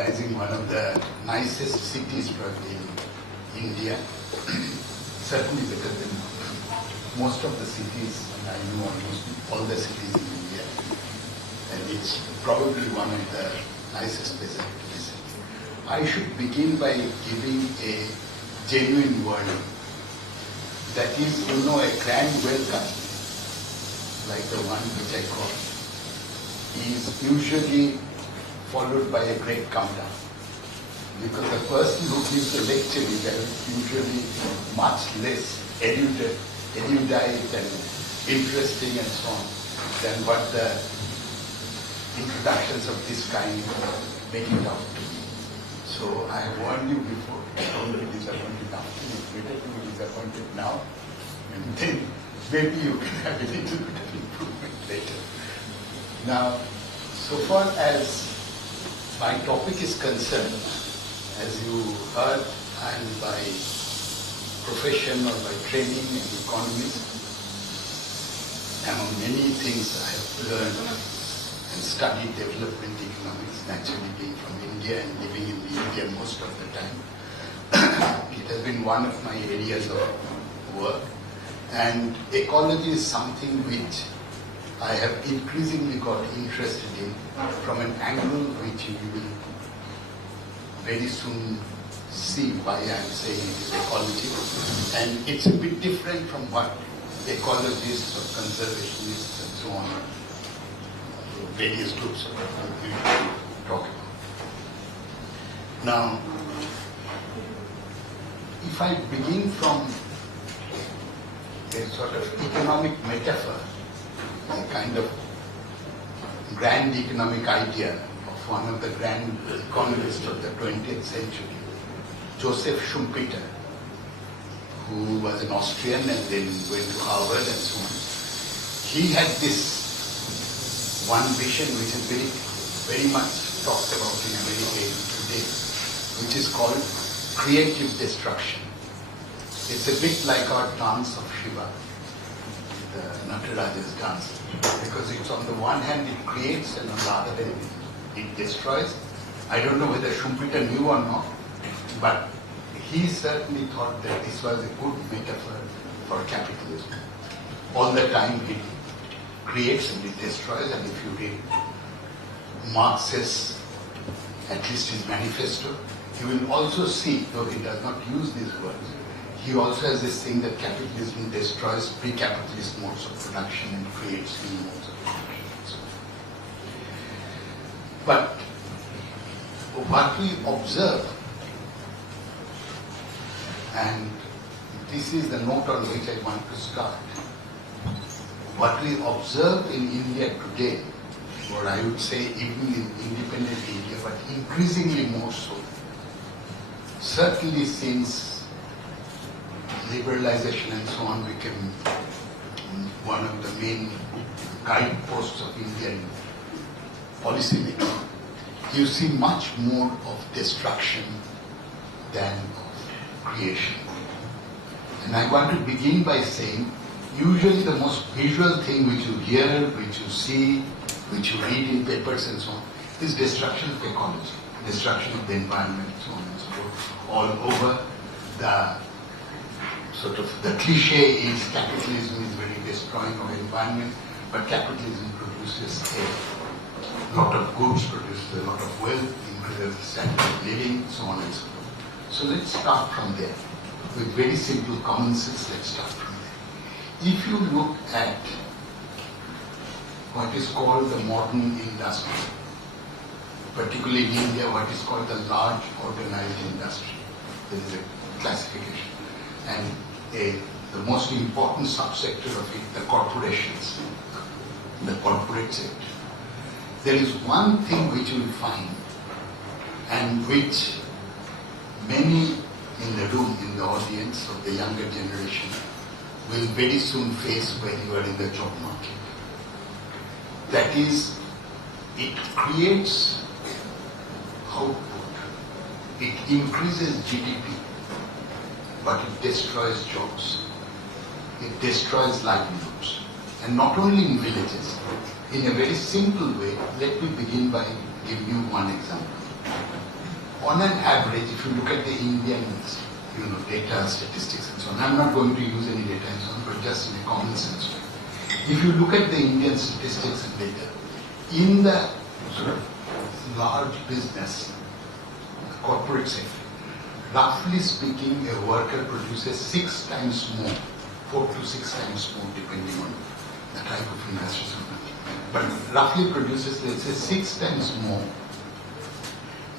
realizing one of the nicest cities probably in India, certainly better than most of the cities, and I know almost all the cities in India, and it's probably one of the nicest places to visit. I should begin by giving a genuine warning. That is, a grand welcome, like the one which I call, is usually followed by a great countdown. Because the person who gives the lecture is usually much less erudite and interesting and so on than what the introductions of this kind make it out to be. So I have warned you before, don't be disappointed now. It's better to be disappointed now, and then maybe you can have a little bit of improvement later. Now, so far as my topic is concerned, as you heard, I am by profession or by training an economist. Among many things I have learned and studied development economics, naturally being from India and living in India most of the time. It has been one of my areas of work, and ecology is something which I have increasingly got interested in from an angle which you will very soon see why I am saying it is ecology. And it's a bit different from what ecologists or conservationists and so on, various groups of people talk about. Now, if I begin from a sort of economic metaphor, a kind of grand economic idea of one of the grand economists of the 20th century, Joseph Schumpeter, who was an Austrian and then went to Harvard and so on. He had this one vision which is very much talked about in America today, which is called creative destruction. It's a bit like our dance of Shiva, the Nataraja's dance, because it's on the one hand it creates and on the other hand it destroys. I don't know whether Schumpeter knew or not, but he certainly thought that this was a good metaphor for capitalism. All the time it creates and it destroys, and if you read Marx's, at least his manifesto, you will also see, though he does not use these words, he also has this thing that capitalism destroys pre-capitalist modes of production and creates new modes of production. But what we observe, and this is the note on which I want to start, what we observe in India today, or I would say even in independent India, but increasingly more so, certainly since liberalization and so on became one of the main guideposts of Indian policy making, you see much more of destruction than of creation. And I want to begin by saying, usually the most visual thing which you hear, which you see, which you read in papers and so on, is destruction of ecology, destruction of the environment, so on and so forth. All over, the sort of the cliche is capitalism is very destroying of environment, but capitalism produces a lot of goods, produces a lot of wealth, increases the standard of living, so on and so forth. So let's start from there. With very simple common sense, let's start from there. If you look at what is called the modern industry, particularly in India, what is called the large organized industry, there is a classification. And the most important subsector of it, the corporations, the corporate sector. There is one thing which you will find, and which many in the room, in the audience of the younger generation, will very soon face when you are in the job market. That is, it creates output, it increases GDP, but it destroys jobs. It destroys livelihoods. And not only in villages. In a very simple way, let me begin by giving you one example. on an average, if you look at the Indian, data, statistics and so on, I'm not going to use any data and so on, but just in a common sense way. If you look at the Indian statistics and data, in the sort of large business, the corporate sector, roughly speaking, a worker produces 6 times more, 4 to 6 times more, depending on the type of industry. But roughly produces, let's say, 6 times more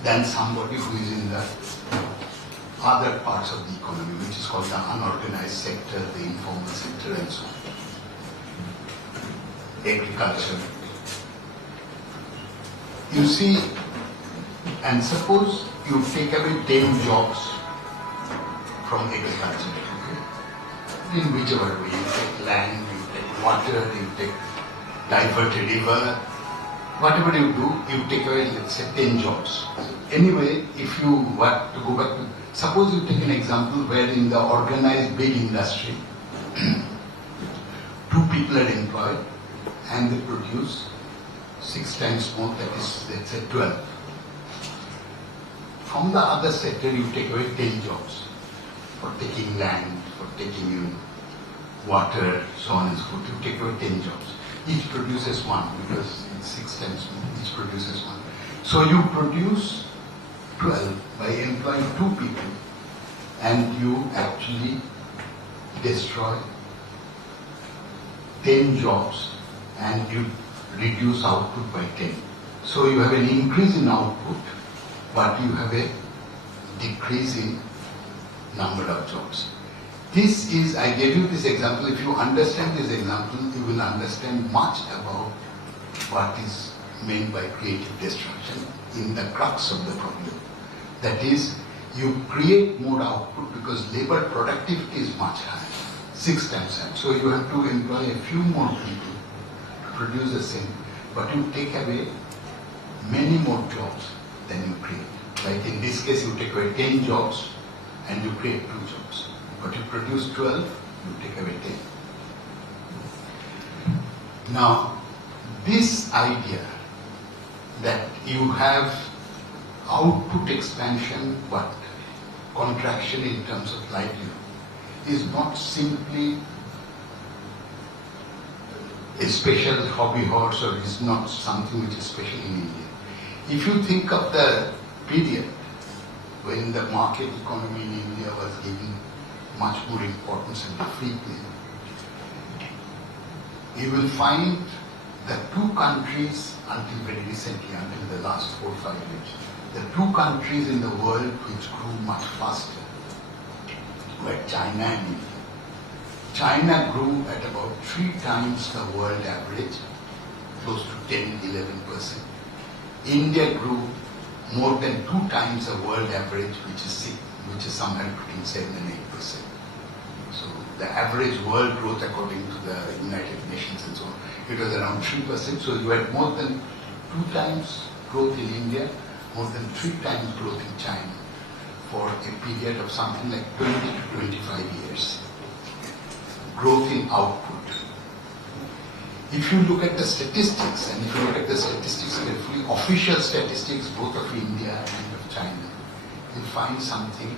than somebody who is in the other parts of the economy, which is called the unorganized sector, the informal sector, and so on. Agriculture. You see, and suppose you take away 10 jobs from agriculture, okay? In whichever way, you take land, you take water, you take divert a river, whatever you do, you take away, let's say, 10 jobs. Anyway, if you were to go back to, suppose you take an example where in the organized big industry, 2 people are employed and they produce 6 times more, that is, let's say, 12. From the other sector, you take away 10 jobs for taking land, for taking water, so on and so forth. You take away 10 jobs. Each produces 1 because it's 6 times more. Each produces 1. So you produce 12 by employing 2 people, and you actually destroy 10 jobs and you reduce output by 10. So you have an increase in output, but you have a decrease in number of jobs. This is, I gave you this example. If you understand this example, you will understand much about what is meant by creative destruction in the crux of the problem. That is, you create more output because labor productivity is much higher, 6 times higher. So you have to employ a few more people to produce the same, but you take away many more jobs than you create. Like in this case, you take away 10 jobs and you create 2 jobs. But you produce 12, you take away 10. Now, this idea that you have output expansion but contraction in terms of livelihood is not simply a special hobby horse, or is not something which is special in India. If you think of the period when the market economy in India was given much more importance and the free play, you will find the 2 countries, until very recently, until the last 4 or 5 years, the 2 countries in the world which grew much faster were China and India. China grew at about 3 times the world average, close to 10-11%. India grew more than 2 times the world average, which is somewhere between 7 and 8%. So the average world growth, according to the United Nations and so on, it was around 3%. So you had more than 2 times growth in India, more than 3 times growth in China for a period of something like 20 to 25 years. Growth in output. If you look at the statistics, and if you look at the statistics carefully, official statistics both of India and of China, you'll find something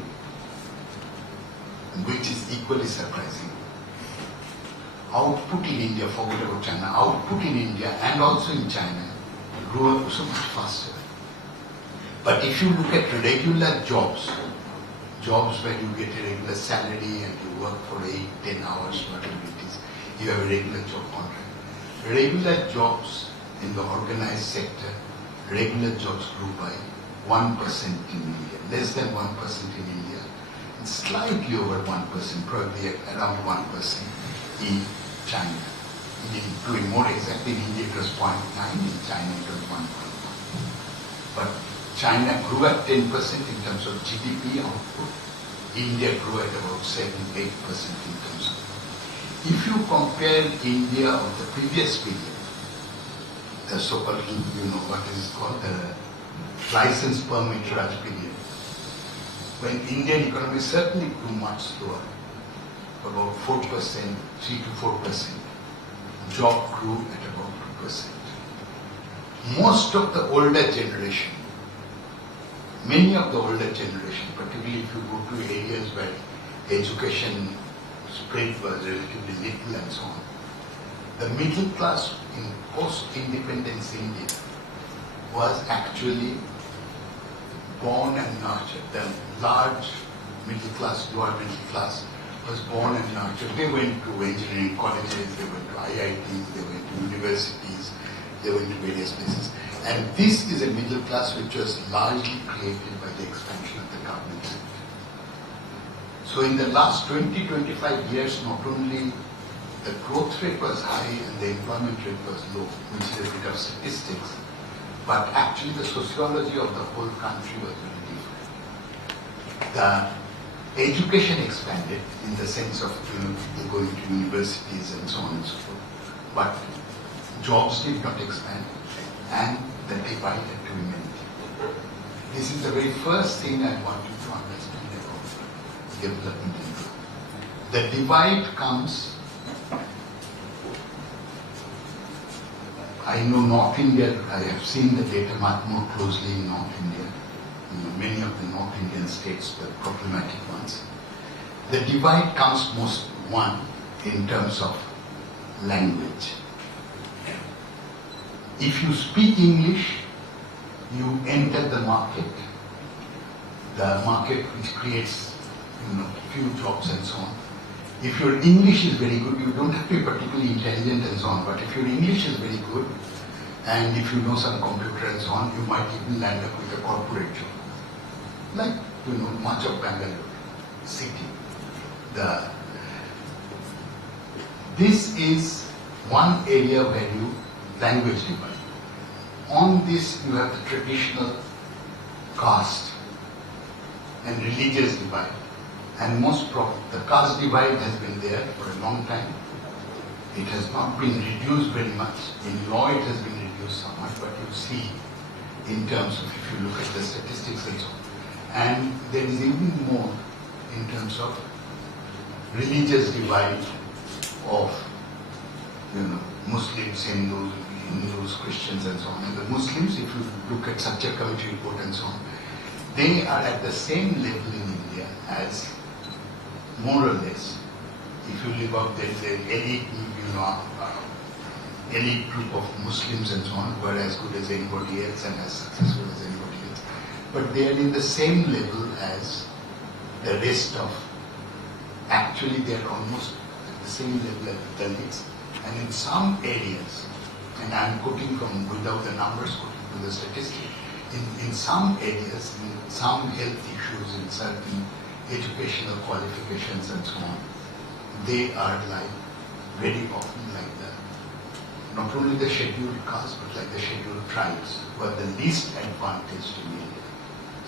which is equally surprising. Output in India, forget about China, output in India and also in China grew up so much faster. But if you look at regular jobs, jobs where you get a regular salary and you work for 8-10 hours, whatever it is, you have a regular job contract. Regular jobs in the organized sector, regular jobs grew by 1% in India, less than 1% in India, and slightly over 1%, probably around 1% in China. To be more exactly, in India it was 0.9, in China it was 1.1. But China grew at 10% in terms of GDP output. India grew at about 7-8% in terms of. If you compare India of the previous period, the so-called, what is called the license permit Raj period, when Indian economy certainly grew much slower, about 4%, 3 to 4%, job grew at about 2%. Most of the older generation many of the older generation, particularly if you go to areas where education spread was relatively little and so on, the middle class in post-independence India was actually born and nurtured. The large middle class, lower middle class, was born and nurtured. They went to engineering colleges, they went to IITs, they went to universities, they went to various places. And this is a middle class which was largely created by the expansion of the government sector. So in the last 20-25 years, not only the growth rate was high and the employment rate was low, which is a bit of statistics, but actually the sociology of the whole country was very different. The education expanded in the sense of people going to universities and so on and so forth, but jobs did not expand and the divide had to remain. This is the very first thing I want you to understand about development in India. The divide comes, I know North India, I have seen the data much more closely in North India. Many of the North Indian states, the problematic ones. The divide comes most, one, in terms of language. If you speak English, you enter the market which creates few jobs and so on. If your English is very good, you don't have to be particularly intelligent and so on, but if your English is very good, and if you know some computer and so on, you might even land up with a corporate job. Like, much of Bangalore city. This is one area where language divide. On this, you have the traditional caste and religious divide. And the caste divide has been there for a long time. It has not been reduced very much. In law, it has been reduced somewhat, but you see, in terms of, if you look at the statistics and so on. And there is even more in terms of religious divide of, Muslims, Hindus, Christians and so on. And the Muslims, if you look at such a committee report and so on, they are at the same level in India as, more or less, if you live out, there is an elite, elite group of Muslims and so on, who are as good as anybody else and as successful as anybody else. But they are in the same level as the rest of, actually they are almost at the same level as the Dalits. And in some areas, and I am quoting from, without the numbers, quoting from the statistics, in some areas, in some health issues, in certain educational qualifications and so on, they are like, very often like not only the scheduled castes, but like the scheduled tribes, who are the least advantaged in India.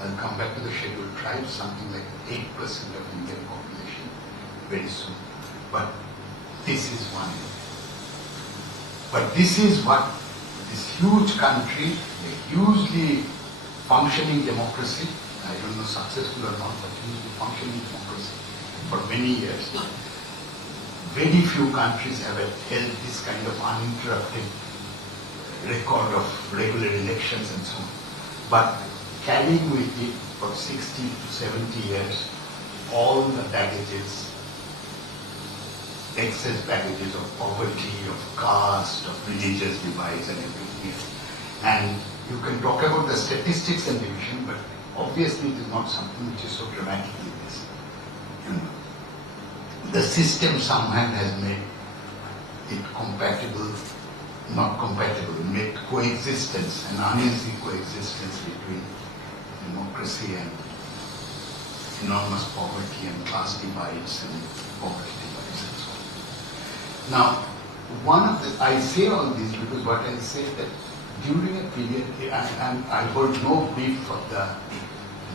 I'll come back to the scheduled tribes, something like 8% of Indian population very soon. But this is one area. But this is what this huge country, a hugely functioning democracy, I don't know successful or not, but hugely functioning democracy for many years. Very few countries have held this kind of uninterrupted record of regular elections and so on. But carrying with it for 60 to 70 years all the baggages, excess baggages of poverty, of caste, of religious divides and everything else. And you can talk about the statistics and division, but obviously it is not something which is so dramatic in this. The system somehow has made it compatible, not compatible, made coexistence, an uneasy coexistence between democracy and enormous poverty and class divides and poverty divides and so on. Now, I say all this because what I say that during a period, and I hold no brief of the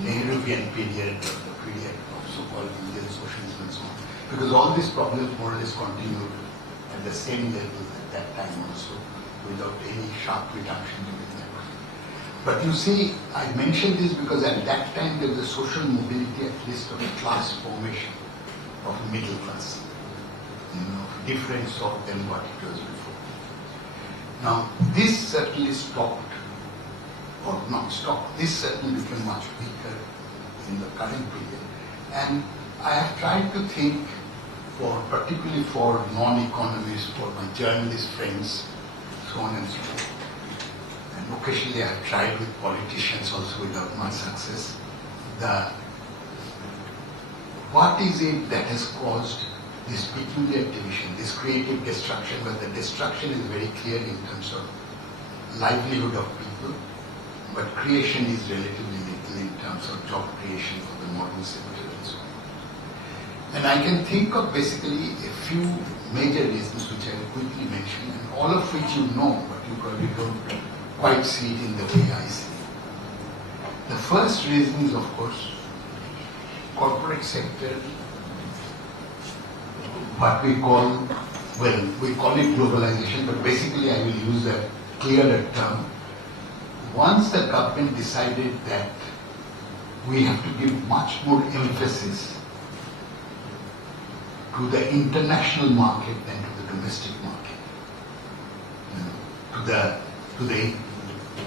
Nehruvian period, or the period of so-called Indian socialism and so on, because all these problems more or less continued at the same level at that time also, without any sharp reduction in it. But you see, I mention this because at that time there was a social mobility, at least of a class formation, of a middle class, of different sort than what it was before. Now, this certainly stopped or not stock. This certainly became much weaker in the current period. And I have tried to think, particularly for non-economists, for my journalist friends, so on and so forth. And occasionally I have tried with politicians also without much success. What is it that has caused this peculiar division, this creative destruction, but the destruction is very clear in terms of livelihood of people, but creation is relatively little in terms of job creation for the modern sector and so on. And I can think of basically a few major reasons which I will quickly mention, and all of which you know, but you probably don't quite see it in the way I see it. The first reason is, of course, corporate sector, what we call, we call it globalization, but basically I will use a clearer term. Once the government decided that we have to give much more emphasis to the international market than to the domestic market,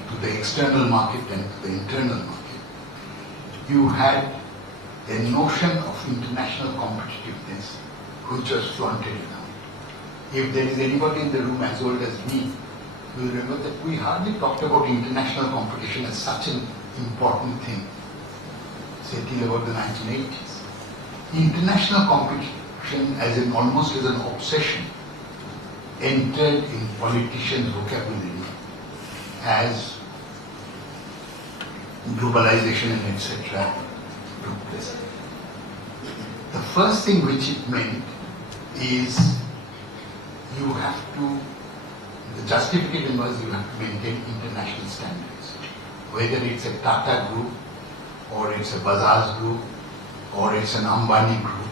to the external market than to the internal market, you had a notion of international competitiveness which was flaunted now. If there is anybody in the room as old as me, you will remember that we hardly talked about international competition as such an important thing, say till about the 1980s. International competition almost as an obsession entered in politicians' vocabulary as globalization and etc. took place. The first thing which it meant is you have to, the justification was you have to maintain international standards. Whether it's a Tata group, or it's a Bajaj group, or it's an Ambani group,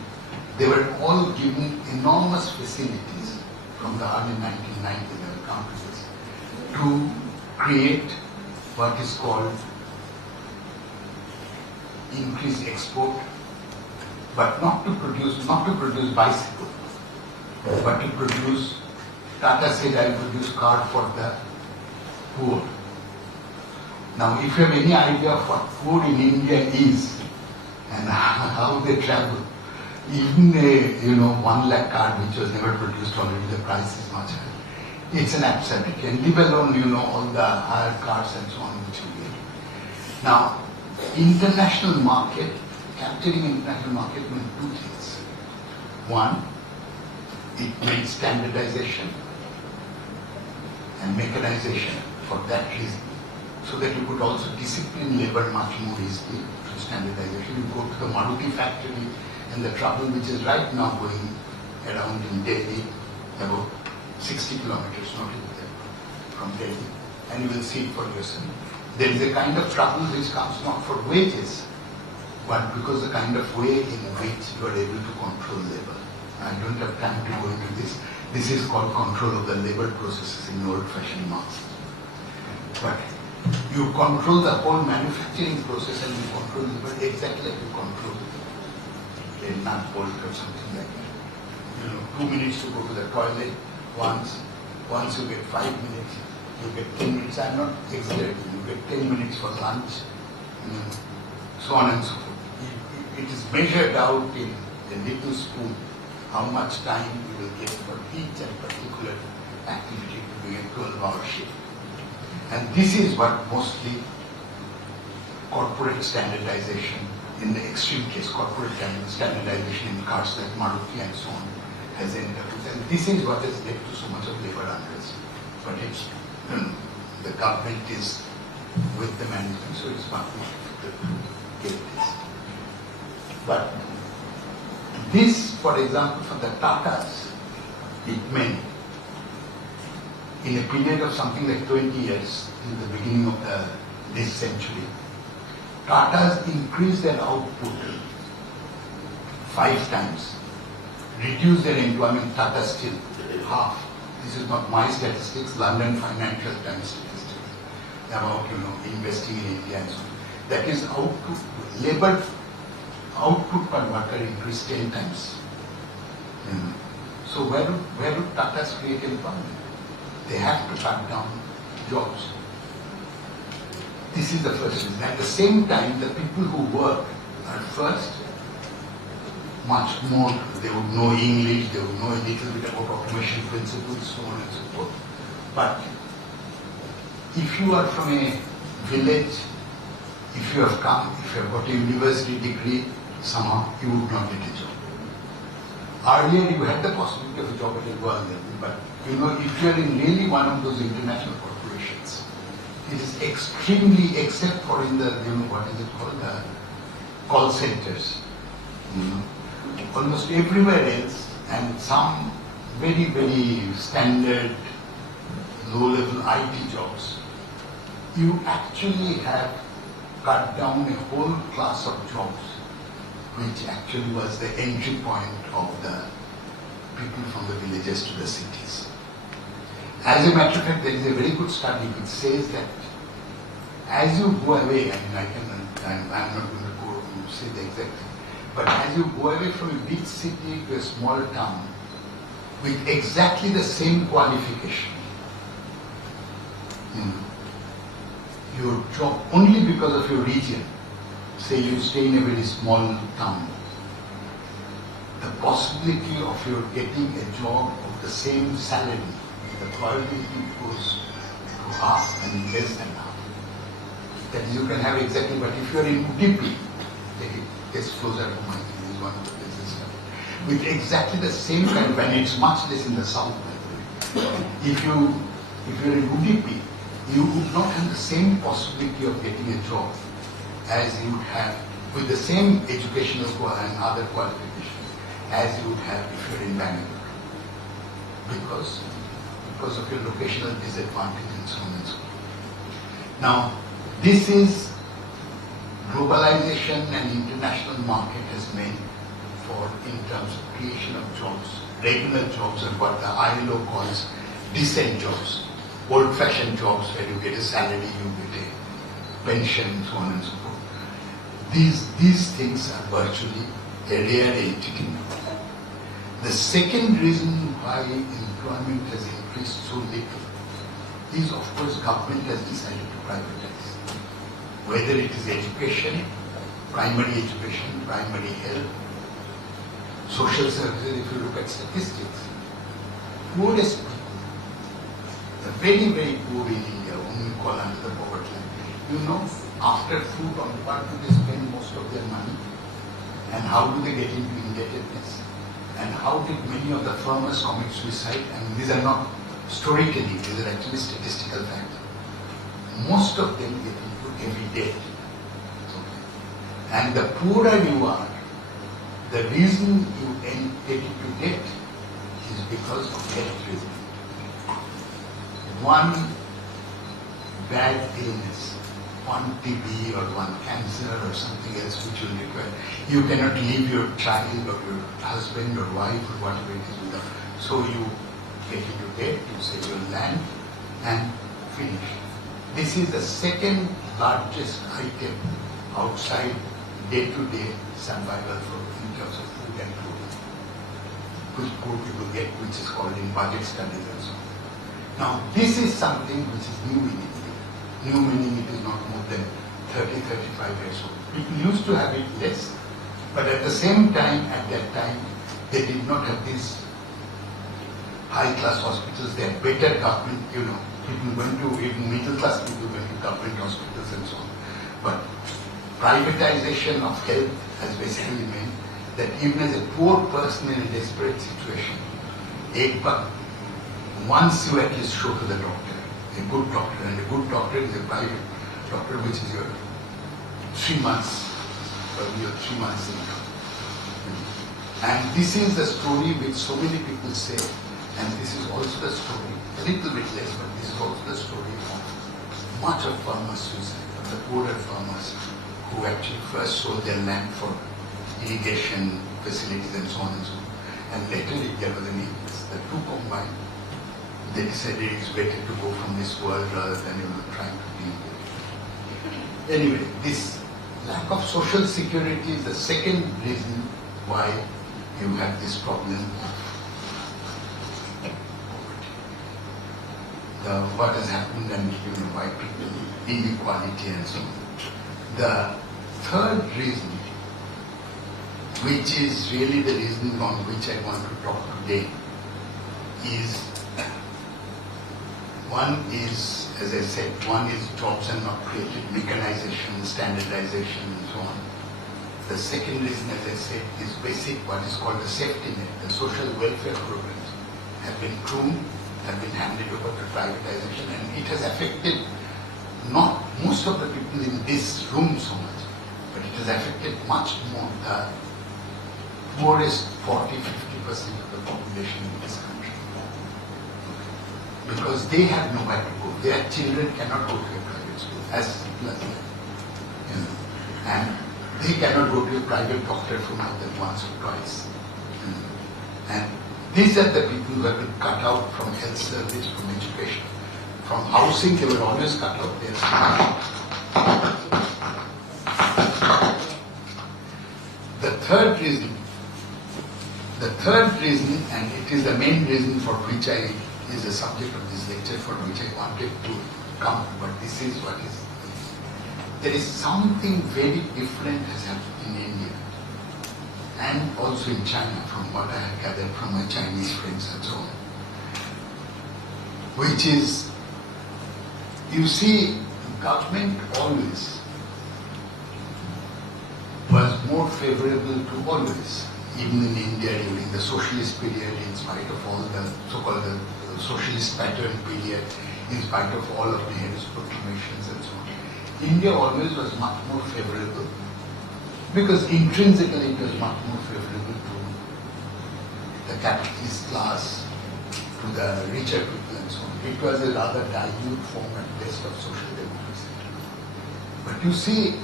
they were all given enormous facilities from the early 1990s, I will come to this, to create what is called increased export, but not to produce bicycles, but to produce, Tata said, I will produce car for the poor. Now, if you have any idea of what poor in India is and how they travel, even a 1 lakh card which was never produced already, the price is much higher. It's an absurdity, and leave alone, all the higher cars and so on which we get. Now, international market, capturing international market meant two things. One, it meant standardization and mechanization for that reason, so that you could also discipline labor much more easily through standardization. You go to the Maruti factory and the trouble which is right now going around in Delhi, about 60 kilometers, not even there, from Delhi, and you will see it for yourself. There is a kind of trouble which comes not for wages, but because the kind of way in which you are able to control labor. I don't have time to go into this. This is called control of the labor processes in old-fashioned Marxism. But you control the whole manufacturing process and you control labor exactly like you control a nut bolt or something like that. 2 minutes to go to the toilet, once you get 5 minutes, you get 10 minutes. I'm not exaggerating. You get 10 minutes for lunch, so on and so forth. It is measured out in a little spoon how much time you will get for each and particular activity to do a 12-hour shift. And this is what mostly corporate standardization, in the extreme case, corporate standardization in cars like Maruti and so on, has ended up with. And this is what has led to so much of labor unrest. But it's, the government is with the management, so it's not difficult to get this. But this, for example, for the Tatas, it meant in a period of something like 20 years, in the beginning of this century, Tatas increased their output 5 times, reduced their employment, Tata Steel, half. This is not my statistics, London Financial Times statistics, about investing in India and so on. That is output, labor output per worker increased 10 times. So where do Tatas create employment? They have to cut down jobs. This is the first reason. At the same time, the people who work at first much more, they would know English, they would know a little bit about automation principles, so on and so forth. But if you are from a village, if you have come, if you have got a university degree, somehow you would not get a job. Earlier you had the possibility of a job at a world level, but you know, if you are in really one of those international corporations, it is extremely, except for in the, you know, what is it called, the call centers, you know, almost everywhere else, and some very, very standard, low-level IT jobs, you actually have cut down a whole class of jobs, which actually was the entry point of the people from the villages to the cities. As a matter of fact, there is a very good study which says that as you go away, I mean, I'm not going to go and say the exact thing, but as you go away from a big city to a small town with exactly the same qualification, you know, your job, only because of your region, say you stay in a very small town, the possibility of your getting a job of the same salary, the probability goes to half and less than half. That is, you can have exactly, but if you are in Udupi, take it, it's closer to my thing, is one of the places, with exactly the same kind of, and it's much less in the south, by the way. If you are in Udupi, you would not have the same possibility of getting a job as you would have with the same educational and other qualifications as you would have if you are in Bangalore, because of your locational disadvantage and so on and so forth. Now, this is globalization and international market has meant for in terms of creation of jobs, regular jobs, and what the ILO calls decent jobs, old-fashioned jobs where you get a salary, you get a pension, so on and so forth. These things are virtually a rare entity now. The second reason why employment has increased so little is, of course, government has decided to privatize. Whether it is education, primary education, primary health, social services, if you look at statistics, poorest people, the very, very poor in India, whom we call under the poverty line, you know, after food, on what do they spend most of their money? And how do they get into indebtedness? And how did many of the farmers commit suicide? And these are not storytelling, these are actually statistical facts. Most of them get into heavy debt. Okay. And the poorer you are, the reason you get into debt is because of health reasons. One bad illness, one TB or one cancer or something else which will require, you cannot leave your child or your husband or wife or whatever it is without. So you get into debt, you sell your land and finish. This is the second largest item outside day-to-day survival in terms of food and clothing, which poor people get, which is called in budget studies and so on. Now, this is something which is new in India. New meaning it is not more than 30, 35 years old. People used to have it less, but at the same time, at that time, they did not have these high-class hospitals. They had better government, you know, people went to, even middle-class people went to government hospitals and so on. But privatization of health has basically meant that even as a poor person in a desperate situation, once you at least show to the doctor, a good doctor, and a good doctor is a private doctor, which is your 3 months, your 3 months income. And this is the story which so many people say, and this is also the story, a little bit less, but this is also the story of much of farmers' suicide, of the poorer farmers who actually first sold their land for irrigation facilities and so on and so on. And later there was an illness. The two combined, they decided it's better to go from this world rather than trying to deal with it. Anyway, this lack of social security is the second reason why you have this problem of poverty. what has happened and white people, inequality and so on. The third reason, which is really the reason on which I want to talk today, is one is, as I said, one is jobs are not created, mechanization, standardization and so on. The second reason, as I said, is basic, what is called the safety net. The social welfare programs have been pruned, have been handed over to privatization, and it has affected not most of the people in this room so much, but it has affected much more the poorest 40-50% of the population in this country. Because they have nowhere to go. Their children cannot go to a private school, as simple as that. And they cannot go to a private doctor for more than once or twice. And these are the people who have been cut out from health service, from education. From housing, they were always cut out. The third reason, and it is the main reason for which is the subject of this lecture, for which I wanted to come, but this is what is. There is something very different has happened in India and also in China, from what I have gathered from my Chinese friends and so on, which is, you see, government always was more favorable to always, even in India during the socialist period, in spite of all the so-called socialist pattern period, in spite of all of Nehru's proclamations and so on. India always was much more favorable because intrinsically it was much more favorable to the capitalist class, to the richer people and so on. It was a rather dilute form at best of social democracy. But you see,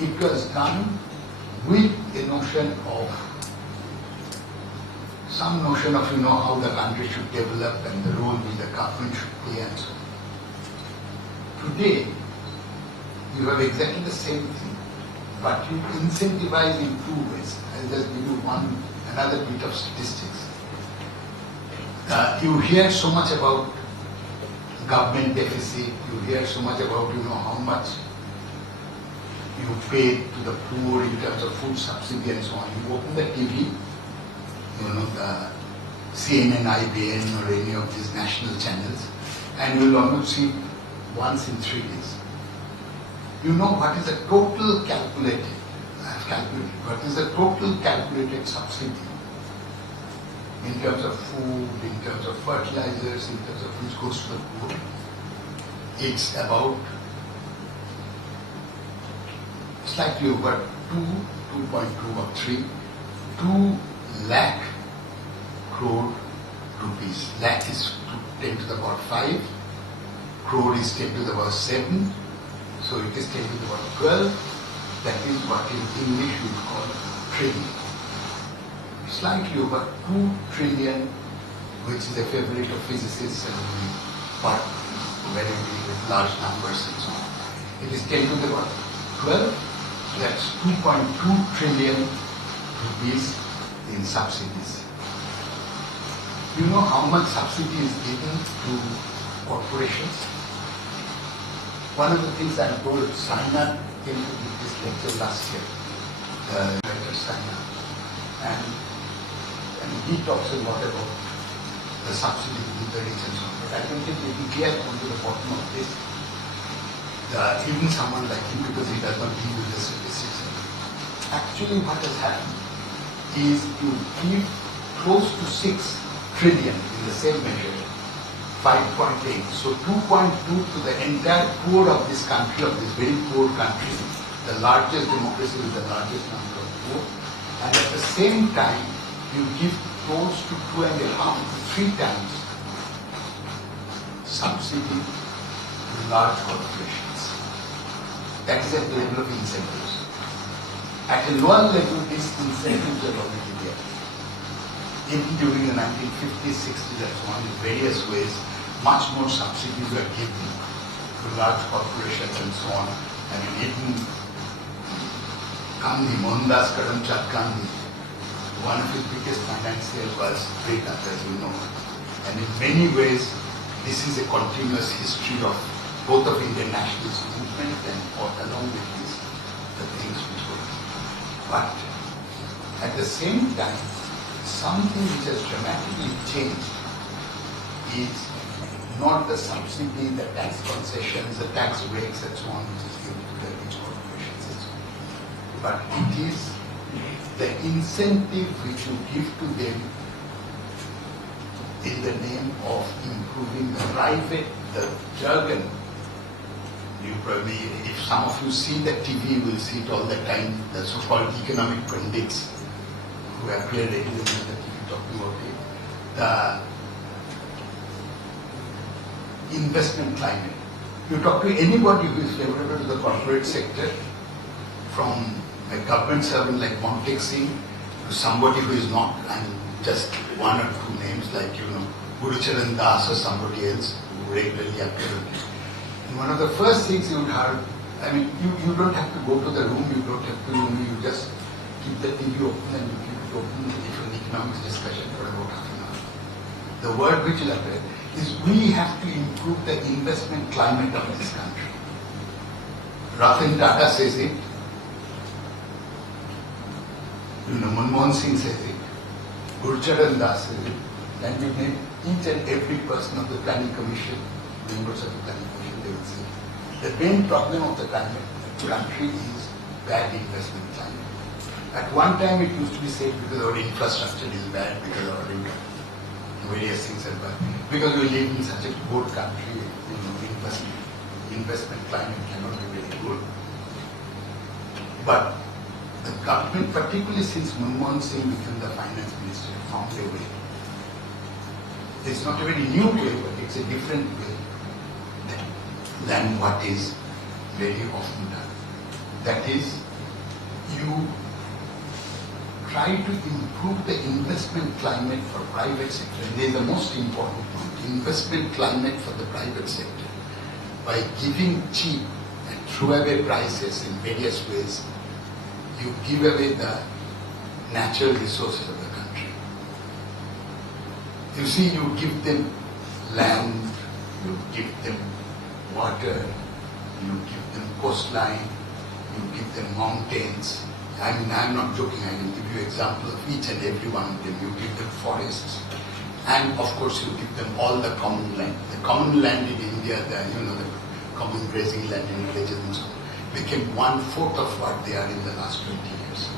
it was done with a notion of, some notion of, how the country should develop and the role which the government should play and so on. Today, you have exactly the same thing, but you incentivize in two ways. I'll just give you another bit of statistics. You hear so much about government deficit, you hear so much about, how much you pay to the poor in terms of food subsidy and so on. You open the TV, the CNN, IBN or any of these national channels, and you will almost see once in 3 days. You know what is the total calculated, I have calculated, what is the total calculated subsidy in terms of food, in terms of fertilizers, in terms of which goes to the poor. It's about slightly over 2.2 or 3, 2 lakh crore rupees. Lakh is 10 to the power 5, crore is 10 to the power 7, so it is 10 to the power 12. That is what in English we would call trillion. Slightly over 2 trillion, which is a favorite of physicists and but very with large numbers and so on. It is 10 to the power 12. That's 2.2 trillion rupees in subsidies. You know how much subsidy is given to corporations? One of the things I'm told, Saina came to give this lecture last year, the writer Saina, and he talks a lot about the subsidy to the rich and so on. But I don't think we will get onto the bottom of this. Even someone like him, because he does not deal with the statistics. Actually, what has happened is to give close to 6 trillion in the same measure, 5.8. So 2.2 to the entire poor of this country, of this very poor country, the largest democracy with the largest number of poor. And at the same time, you give close to 2.5 to 3 times subsidy to large corporations. That is at the level of incentives. At a lower level, these incentives are already there. Even during the 1950s, 60s, and so on, in various ways, much more subsidies were given to large corporations and so on. I mean, even Gandhi, Mohandas Karamchand Gandhi, one of his biggest financiers was British, as you know. And in many ways, this is a continuous history of both of Indian nationalist movement and along with this, the things which were. But at the same time, something which has dramatically changed is not the subsidy, the tax concessions, the tax breaks and so on, which is given to the rich corporations and so on. But it is the incentive which you give to them in the name of improving the private, the jargon. You probably, if some of you see the TV, you will see it all the time, the so-called economic pundits who appear regularly on the TV talking about it. The investment climate. You talk to anybody who is favorable to the corporate sector, from a government servant like Montek Singh to somebody who is not, and just one or two names like, Gurucharan Das or somebody else who regularly appear. And one of the first things you would have, you don't have to go to the room, you don't have to, you just keep the TV open and you keep it open for an economics discussion for about half an hour. The word which will appear is we have to improve the investment climate of this country. Ratan Tata says it, Manmohan Singh says it, Gurcharan Das says it, and we name each and every person of the Planning Commission, members of the Planning Commission, they will say the main problem of the country is bad investment climate. At one time it used to be said because our infrastructure is bad, because our various things are bad, because we live in such a good country, investment climate cannot be very good. But the government, particularly since Manmohan Singh became the finance minister, found a way. It's not a very new way, but it's a different way than what is very often done. That is, you try to improve the investment climate for private sector. And this is the most important point. Investment climate for the private sector. By giving cheap and throwaway prices in various ways, you give away the natural resources of the country. You see, you give them land, you give them water, you give them coastline, you give them mountains. I'm not joking, I will give you examples of each and every one of them. You give them forests. And of course you give them all the common land. The common land in India, the common grazing land in villages and so on, became 1/4 of what they are in the last 20 years.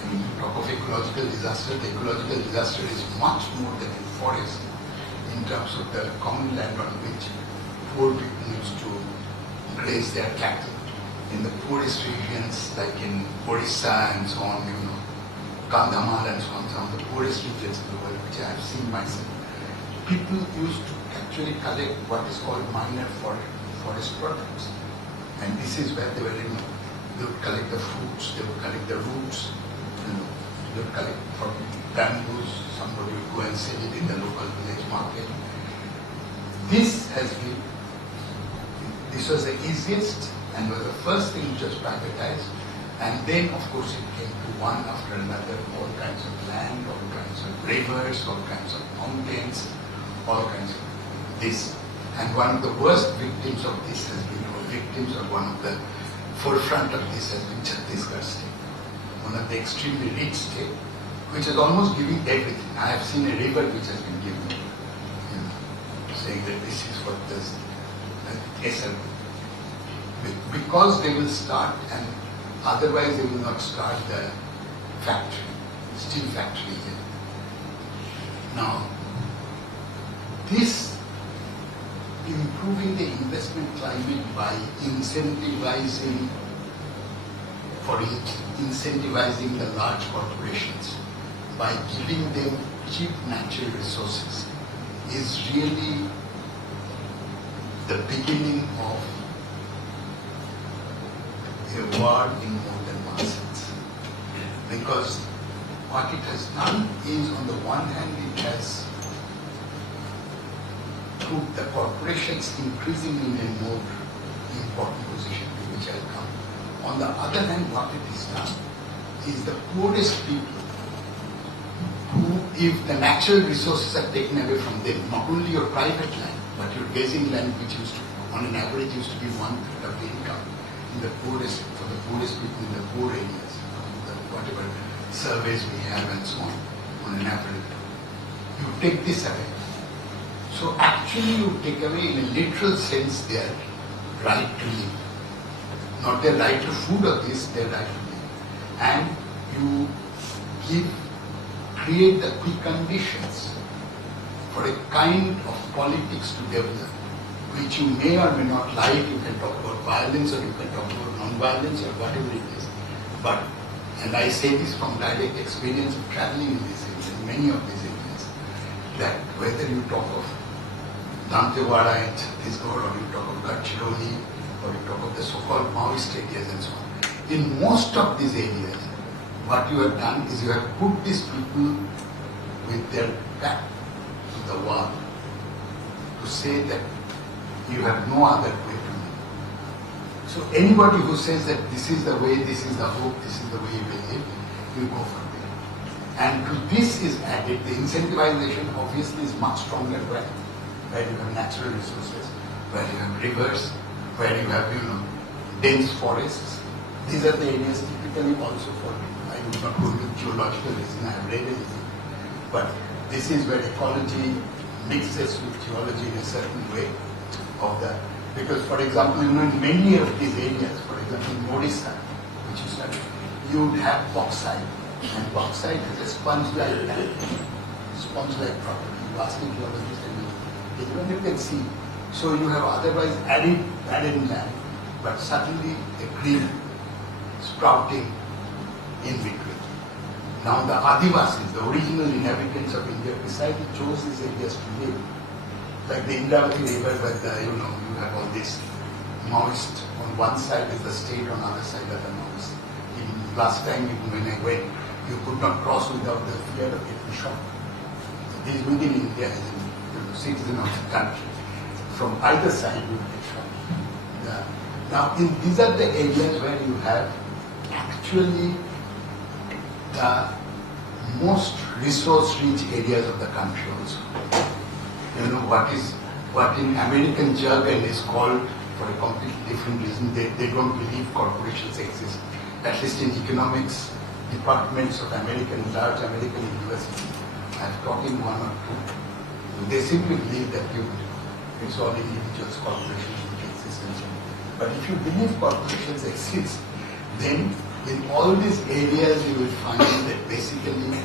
I mean, you talk of ecological disaster, the ecological disaster is much more than a forest in terms of the common land on which poor people used to graze their cattle. In the poorest regions, like in Orissa and so on, Kandhamar and so on, some of the poorest regions in the world, which I have seen myself, people used to actually collect what is called minor forest products. And this is where they were, they would collect the fruits, they would collect the roots, they would collect from bamboos, somebody would go and sell it in the local village market. This was the easiest and was the first thing which was privatized, and then of course it came to one after another, all kinds of land, all kinds of rivers, all kinds of mountains, all kinds of this. And one of the worst victims of this has been, or victims of one of the forefront of this has been Chhattisgarh state, one of the extremely rich state, which is almost giving everything. I have seen a river which has been given, saying that this is what does SL. Because they will start, and otherwise they will not start the factory, steel factory here. Now, this improving the investment climate by incentivizing the large corporations, by giving them cheap natural resources, is really the beginning of a war in more than one sense. Because what it has done is, on the one hand, it has put the corporations increasingly in a more important position, to which I'll come. On the other hand, what it has done is the poorest people who if the natural resources are taken away from them, not only your private land, but your grazing land, which used to, on an average, used to be 1/3 of the income in the poorest, for the poorest people in the poor areas, whatever surveys we have and so on an average. You take this away. So actually you take away in a literal sense their right to live. Not their right to food or this, their right to live. And you create the preconditions for a kind of politics to develop, which you may or may not like. You can talk about violence or you can talk about non-violence or whatever it is. But, and I say this from direct experience of traveling in these areas, in many of these areas, that whether you talk of Dantewada in Chhattisgarh or you talk of Gadchiroli or you talk of the so-called Maoist areas and so on, in most of these areas, what you have done is you have put these people with their back to the wall to say that you have no other way to live. So anybody who says that this is the way, this is the hope, this is the way you will live, you go for it. And to this is added, the incentivization obviously is much stronger where you have natural resources, where you have rivers, where you have, dense forests. These are the areas typically also for, I would not go into geological reason, I have read anything, but this is where ecology mixes with geology in a certain way of the, because for example, in many of these areas, for example in Odisha, which you studied, you would have bauxite, and bauxite is a sponge-like property. You ask a geologist and you can see. So you have otherwise arid land, but suddenly a green sprouting in between. Now the Adivasis, the original inhabitants of India, decided chose these areas to live. Like the Indravati river, where you have all this Maoist. On one side is the state, on the other side are the Maoist. Last time even when I went, you could not cross without the fear of getting shot. This within India as a citizen of the country. From either side you get shot. Now these are the areas where you have actually the most resource-rich areas of the country also. What in American jargon is called, for a completely different reason, they don't believe corporations exist. At least in economics departments of large American universities, I've taught in one or two. They simply believe that it's all individuals, corporations which exist and so on. But if you believe corporations exist, then in all these areas you will find that basically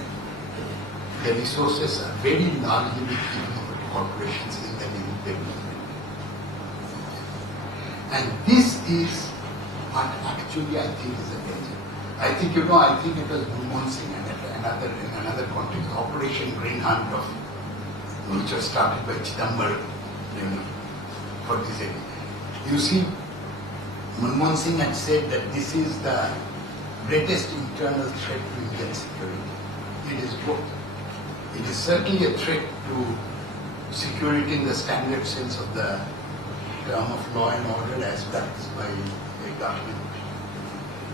the resources are very largely given over to corporations in the name of development. And this is what actually I think is a danger. I think it was Manmohan Singh in another context, Operation Green Hunt, which was started by Chidambar, for this area. You see, Manmohan Singh had said that this is the greatest internal threat to Indian security. It is both. It is certainly a threat to security in the standard sense of the term of law and order as practiced by the government.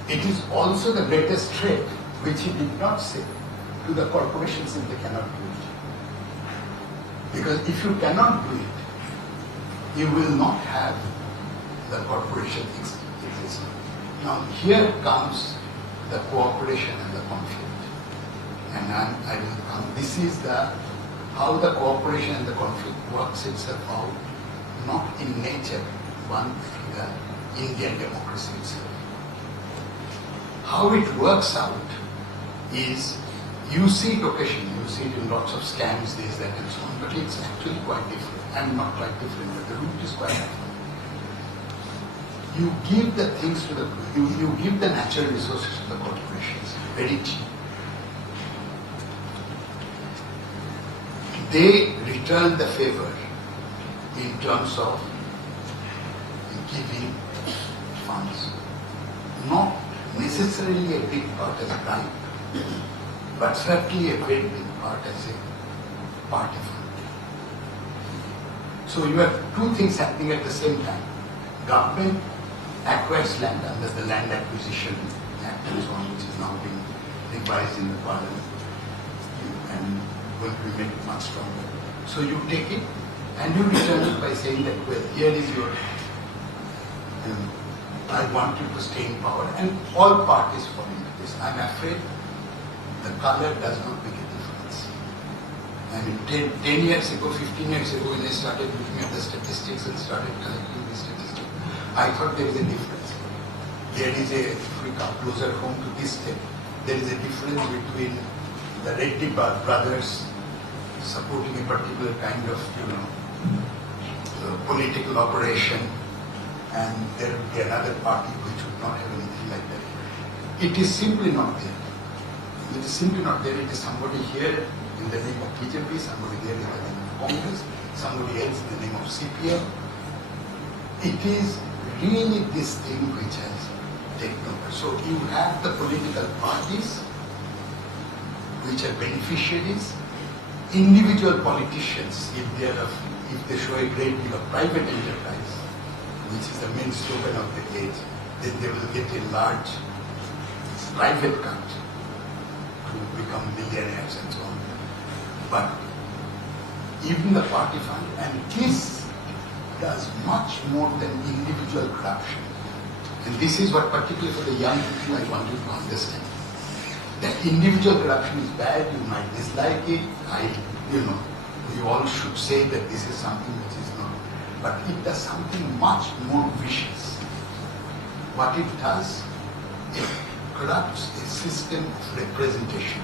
It is also the greatest threat, which he did not say, to the corporations if they cannot do it. Because if you cannot do it, you will not have the corporation exist. Now here comes the cooperation and the conflict. And I will come. This is how the cooperation and the conflict works itself out, not in nature, but in the Indian democracy itself. How it works out is, you see it occasionally, you see it in lots of scams, this, that and so on, but it's actually quite different. And not quite different, but the root is quite different. You give the things to you give the natural resources to the corporations, very cheap. They return the favor in terms of giving funds. Not necessarily a big part as a bribe, but certainly a very big part as a party fund. So you have two things happening at the same time. Government acquires land under the Land Acquisition Act and so on, which is now being revised in the Parliament. And going to be made much stronger. So you take it and you return it by saying that, well, here is your, I want you to stay in power, and all parties fall into this. I'm afraid the color does not make a difference. I mean, 10 years ago, 15 years ago, when I started looking at the statistics and started collecting the statistics, I thought there is a difference. There is a, if we come closer home to this step, there is a difference between the Reddy brothers supporting a particular kind of, political operation, and there would be another party which would not have anything like that. It is simply not there. It is simply not there. It is somebody here in the name of BJP, somebody there in the name of Congress, somebody else in the name of CPM. It is really this thing which has taken over. So you have the political parties which are beneficiaries, individual politicians, if they show a great deal of private enterprise, which is the main slogan of the age, then they will get a large private cut to become millionaires and so on. But even the party fund, and this does much more than individual corruption. And this is what, particularly for the young people, I want you to understand. That individual corruption is bad, you might dislike it, you all should say that this is something which is not. But it does something much more vicious. What it does, it corrupts a system of representation,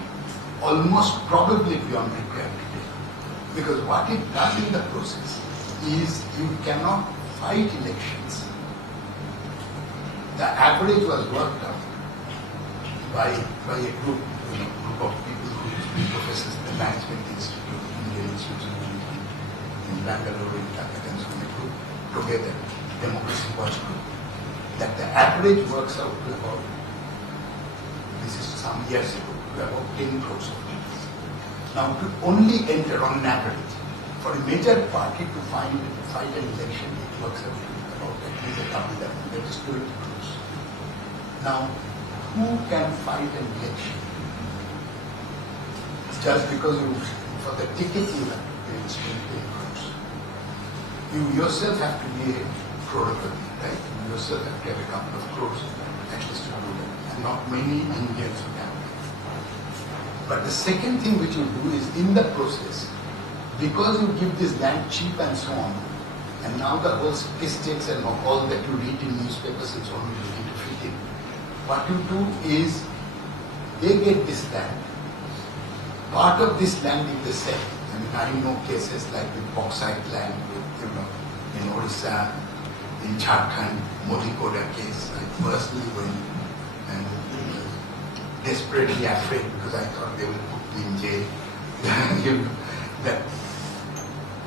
almost probably beyond repair today. Because what it does in the process is you cannot fight elections. The average was worked out by a group of people who used to be professors in the Management Institute, Indian Institute in Mangalore, in Kakkilaya, so a group together, Democracy Watch Group, that the average works out to about, this is some years ago, to about 10 crores of people. Now, to only enter on an average, for a major party to fight an election, it works out to about at least a couple of them, that is 20 crores. Now, who can fight an election? Just because for the ticket you have to pay 20 crores. You yourself have to be a crore-pati, right? You yourself have to have a couple of crores at least to do that. And not many Indians would have that. But the second thing which you do is, in the process, because you give this land cheap and so on, and now the whole statistics and all that you read in newspapers and so on, you need to fit in. What you do is, they get this land. Part of this land is the same. I know cases like with bauxite land, with, in Orissa, in Jharkhand, Modikoda case. I personally went and desperately afraid because I thought they will put me in jail. That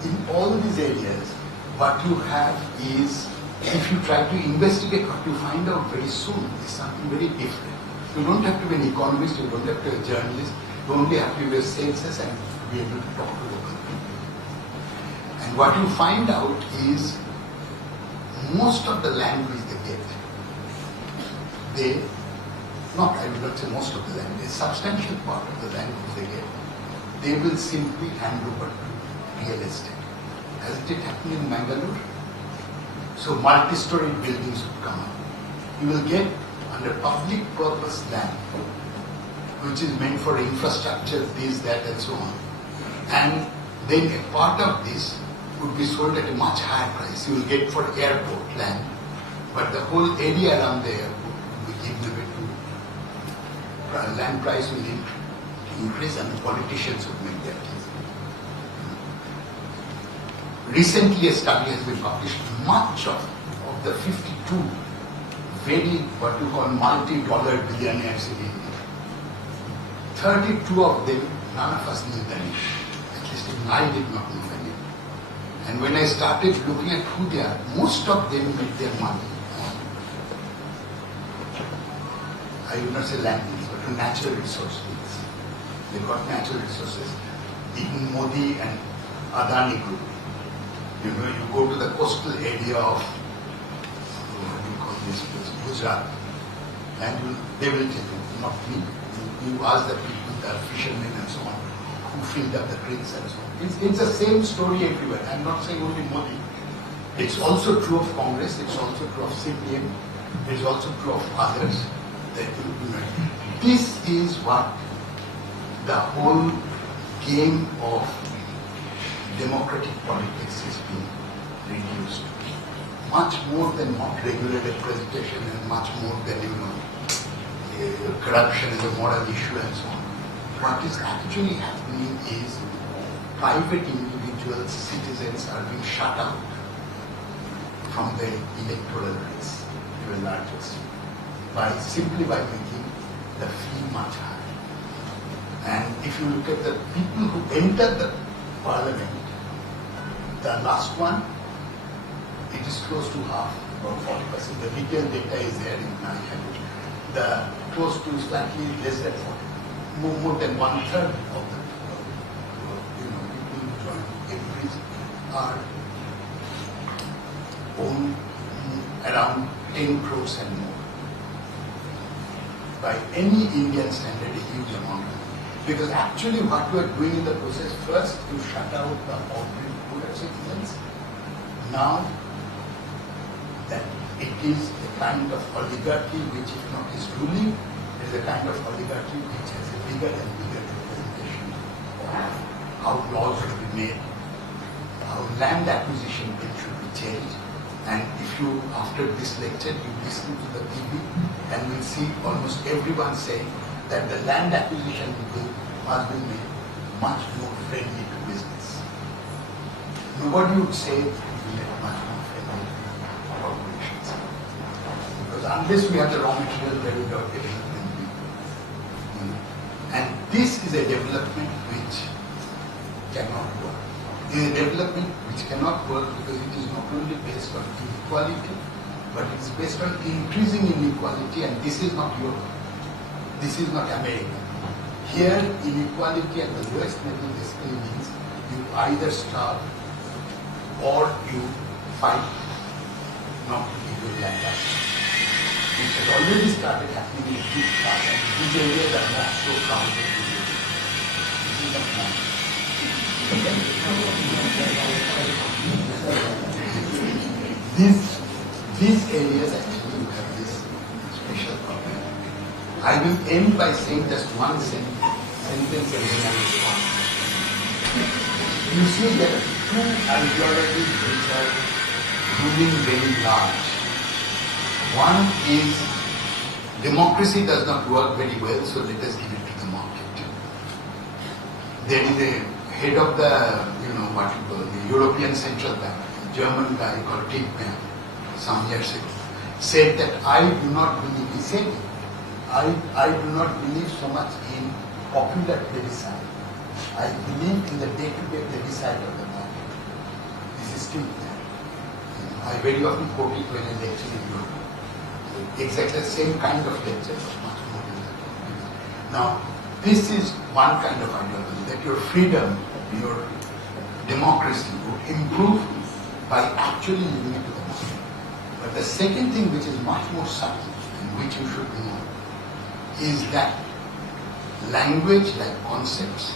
in all these areas, what you have is, if you try to investigate, what you find out very soon is something very different. You don't have to be an economist, you don't have to be a journalist, you only have to be a salesman and be able to talk to local people. And what you find out is, most of the land which they get, I will not say most of the land, a substantial part of the land which they get, they will simply hand over to real estate. Hasn't it happened in Mangalore? So multi-story buildings would come up. You will get under public purpose land, which is meant for infrastructure, this, that and so on. And then a part of this would be sold at a much higher price. You will get for airport land, but the whole area around the airport will be given away to land price will increase and the politicians would make their case. Recently a study has been published, much of the 52 very, what you call multi-dollar billionaires in India. 32 of them, none of us knew the name. At least I did not know the name. And when I started looking at who they are, most of them made their money on, I would not say land deals, but natural resource deals. They got natural resources. Even Modi and Adani group. You go to the coastal area of, what do you call this place, Gujarat, and they will tell you, not me. You ask the people, the fishermen and so on, who filled up the drains and so on. It's the same story everywhere. I'm not saying only Modi. It's also true of Congress, it's also true of CPM, it's also true of others. This is what the whole game of democratic politics is being reduced to. Much more than not regular representation and much more than, corruption is a moral issue and so on. What is actually happening is private individuals, citizens are being shut out from the electoral race to a large extent simply by making the fee much higher. And if you look at the people who entered the parliament, the last one, it is close to half, about 40%. The detailed data is there in my hand. The close to slightly less than 40, more than 1/3 of the people who join every are own around 10 crores and more. By any Indian standard, a huge amount. Because actually what we are doing in the process, first you shut out the ordinary citizens. Now that it is a kind of oligarchy which if not is ruling, it is a kind of oligarchy which has a bigger and bigger representation of how laws should be made, how land acquisition bill should be changed. And if you, after this lecture, you listen to the TV and will see almost everyone saying that the land acquisition bill must be made much more friendly to business. Nobody would say it will be made much more friendly to corporations. Because unless we have the raw material, there will not be development. And this is a development which cannot work. It is a development which cannot work because it is not only based on inequality, but it is based on increasing inequality, and this is not Europe. This is not America. Here, inequality at the lowest level basically means you either starve or you fight not to give your land up. Which has already started happening in a big part, and these areas are not so crowded. This is not nice. These areas actually have this special problem. I will end by saying just one sentence and then I respond. You see there are two ideologies which are ruling very large. One is democracy does not work very well, so let us give it to the market. There is a head of the, what you call the European Central Bank, German guy called Dickman, some years ago, said that I do not believe, he said it, I do not believe so much in popular plebiscite. I believe in the day-to-day plebiscite of the market. This is still there. I very often quote it when I lecture in Europe. Exactly the same kind of lecture, but much more than that. Now, this is one kind of ideology, that your freedom, your democracy would improve by actually living it to the market. But the second thing which is much more subtle, and which you should know, is that language like concepts,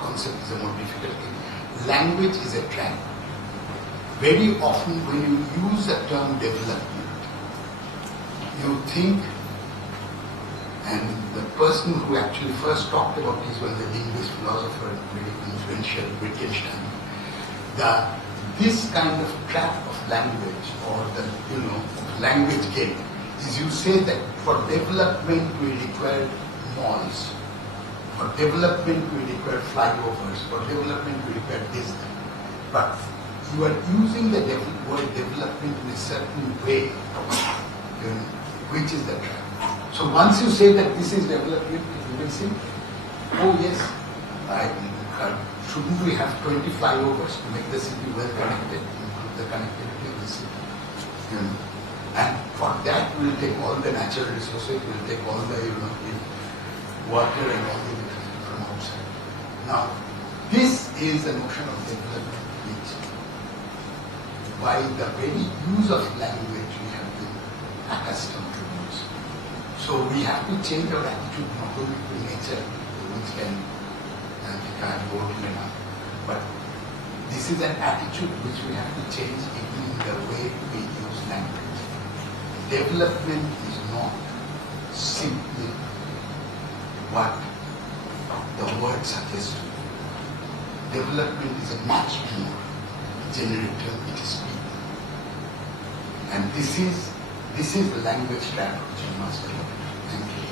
concept is a more difficult thing, language is a trap. Very often when you use the term development, you think, and the person who actually first talked about this was the linguist, philosopher, very influential Wittgenstein. This kind of trap of language, or the language game, is you say that for development we require malls, for development we require flyovers, for development we require this. But you are using the word development in a certain way, which is the trap. So once you say that this is development, you will say, oh yes, shouldn't we have 20 flyovers to make the city well connected, improve the connectivity of the city? And for that we will take all the natural resources, we will take all the water and all the from outside. Now, this is the notion of development which, by the very use of language, we have been accustomed to use. So we have to change our attitude not only to nature, which can boldly enough. But this is an attitude which we have to change even in the way we use language. Development is not simply what the word suggests. Development is a much more generative it is people. And this is the language trap which we must develop. Thank you.